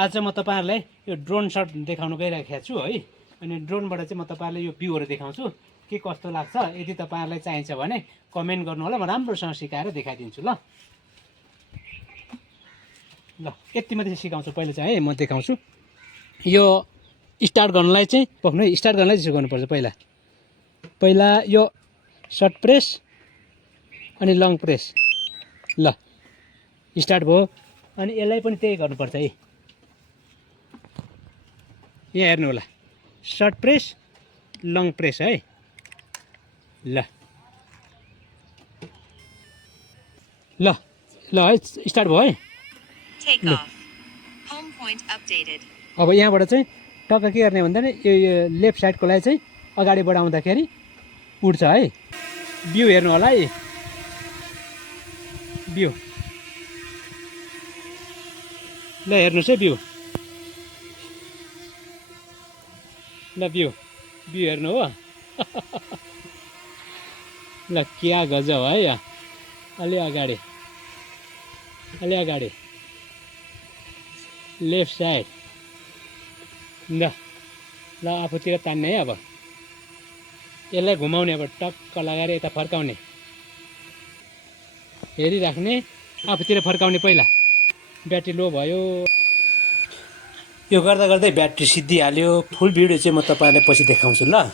आज चाहिँ म तपाईँहरूलाई यो ड्रोन सट देखाउन गइरहेको छु है। अनि ड्रोनबाट चाहिँ म तपाईँहरूलाई यो भ्यूहरू देखाउँछु के कस्तो लाग्छ। यदि तपाईँहरूलाई चाहिन्छ भने कमेन्ट गर्नु होला, म राम्रोसँग सिकाएर देखाइदिन्छु। ल यति मात्रै सिकाउँछु पहिला चाहिँ है। म देखाउँछु यो स्टार्ट गर्नलाई चाहिँ पक्नु स्टार्ट गर्नलाई त्यसो गर्नुपर्छ। पहिला यो सर्ट प्रेस अनि लङ प्रेस। ल स्टार्ट भयो। अनि यसलाई पनि त्यही गर्नुपर्छ है। यहाँ हेर्नु होला, सर्ट प्रेस लङ प्रेस है। ल ल ल है स्टार्ट भयो है। अब यहाँबाट चाहिँ टक्क के गर्ने भन्दा यो लेफ्ट साइडको लागि चाहिँ अगाडि बढाउँदाखेरि उड्छ है। भ्यू हेर्नु होला है, भ्यू ल हेर्नुहोस् है भ्यू। ल भ्यू हेर्नु हो। ल क्या गजब है। अलि अगाडि लेफ्ट साइड। ल आफूतिर तान्ने है। अब यसलाई घुमाउने, अब टक्क लगाएर यता फर्काउने, हेरिराख्ने, आफूतिर फर्काउने। पहिला ब्याट्री लो भयो, यो गर्दा गर्दै ब्याट्री सिद्धिहाल्यो। फुल भिडियो चाहिँ म तपाईँलाई पछि देखाउँछु ल।